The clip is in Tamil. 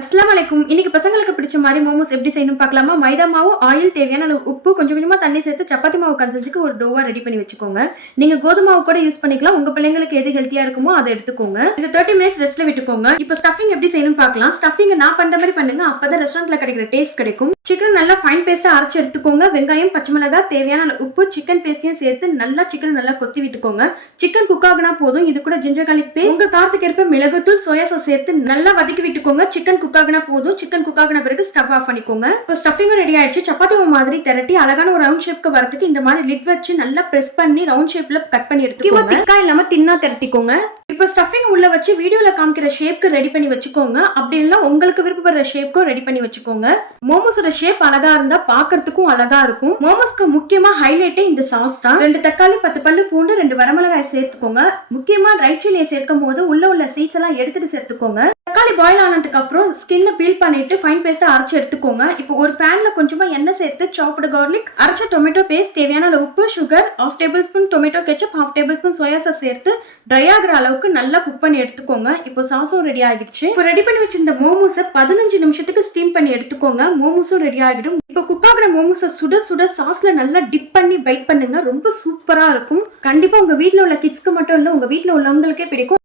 அஸ்ஸலாமு அலைக்கும். இன்னைக்கு பசங்களுக்கு பிடிச்ச மாதிரி மோமோஸ் எப்படி செய்யணும் பார்க்கலாமா? மைதா மாவு, ஆயில், தேவையான அளவு உப்பு, கொஞ்சம் கொஞ்சமா தண்ணி சேர்த்து சப்பாத்தி மாவு கன்சிஸ்டன்சிக்கு ஒரு டோவா ரெடி பண்ணி வச்சுக்கோங்க. நீங்க கோதுமை மாவு கூட யூஸ் பண்ணிக்கலாம். உங்க பிள்ளைங்களுக்கு எது ஹெல்த்தியா இருக்குமோ அதை எடுத்துக்கோங்க. இந்த 30 மினிட்ஸ் ரெஸ்ட்ல விட்டுக்கோங்க. இப்போ ஸ்டஃபிங் எப்படி செய்யணும் பார்க்கலாம். ஸ்டஃபிங் நான் பண்ற மாதிரி பண்ணுங்க. அப்பதான் ரெஸ்டாரண்ட்ல கிடைக்கிற டேஸ்ட் கிடைக்கும். சிக்கன் நல்லா ஃபைன் பேஸ்டா அரைச்சு எடுத்துக்கோங்க. வெங்காயம், பச்சை மிளகாய், தேவையான அளவு உப்பு, சிக்கன் பேஸ்டையும் சேர்த்து நல்லா சிக்கன் நல்லா கொத்தி விட்டுக்கோங்க. சிக்கன் குக் ஆகுனா போதும். இது கூட ஜிஞ்சர் கார்லிக் பேஸ்ட், உங்க காரத்துக்கு ஏற்ப மிளகுத்தூள், சோயா சாஸ் சேர்த்து நல்லா வதக்கி விட்டுக்கோங்க. சிக்கன் குக் ஆகுனா போதும். சிக்கன் குக் ஆகுன பிறகு ஸ்டவ் ஆஃப் பண்ணிக்கோங்க. இப்போ ஸ்டஃபிங் ரெடி ஆயிடுச்சு. சப்பாத்தி மாவு மாதிரி திரட்டி அழகான ஒரு ரவுண்ட் ஷேப்க்கு வரதுக்கு இந்த மாதிரி லிட் வச்சு நல்லா பிரஸ் பண்ணி ரவுண்ட் ஷேப்ல கட் பண்ணி எடுத்துக்கோங்க. திக்கா இல்லாம தின்னா திரட்டிக்கோங்க. இப்போ ஸ்டஃபிங் உள்ள வச்சு வீடியோல காமிக்கிற ஷேப்க்கு ரெடி பண்ணி வச்சுக்கோங்க. அப்படி இல்ல உங்களுக்கு விருப்பப்படுற ஷேப்க்கும் ரெடி பண்ணி வச்சுக்கோங்க. மோமோஸோட ஷேப் அழகா இருந்தா பாக்குறதுக்கும் அழகா இருக்கும். மோமோஸ்க்கு முக்கியமா ஹைலைட்டே இந்த சாஸ் தான். 2 தக்காளி, 10 பல்லு பூண்டு, 2 வரமிளகாய் சேர்த்துக்கோங்க. முக்கியமா ரைட் சில்லியை சேர்க்கும் போது உள்ள சீட்ஸ் எல்லாம் எடுத்துட்டு சேர்த்துக்கோங்க. தக்காளி பாயில் ஆனதுக்கு அப்புறம் ஸ்கின்னை பீல் பண்ணிட்டு ஃபைன் பேஸ்டா அரைச்சு எடுத்துக்கோங்க. இப்போ ஒரு பேன்ல கொஞ்சமா எண்ணெய் சேர்த்து சாப்டு கார்லிக், அரைச்ச டொமேட்டோ பேஸ்ட், தேவையான அளவு உப்பு, sugar, 1/2 table spoon tomato ketchup, 1/2 table spoon soya sauce சேர்த்து ட்ரை ஆகிற அளவுக்கு நல்லா குக் பண்ணி எடுத்துக்கோங்க. இப்போ சாஸும் ரெடி ஆகிடுச்சு. இப்போ ரெடி பண்ணி வச்சிருந்த மோமோஸை 15 நிமிஷத்துக்கு ஸ்டீம் பண்ணி எடுத்துக்கோங்க. மோமோஸும் ரெடி ஆகிடும். இப்போ குக் ஆகிற மோமோஸை சுட சுட சாஸ்ல நல்லா டிப் பண்ணி பைட் பண்ணுங்க. ரொம்ப சூப்பரா இருக்கும். கண்டிப்பா உங்க வீட்டுல உள்ள கிட்ஸ்க்கு மட்டும் இல்ல, உங்க வீட்டுல உள்ளவங்களுக்கே பிடிக்கும்.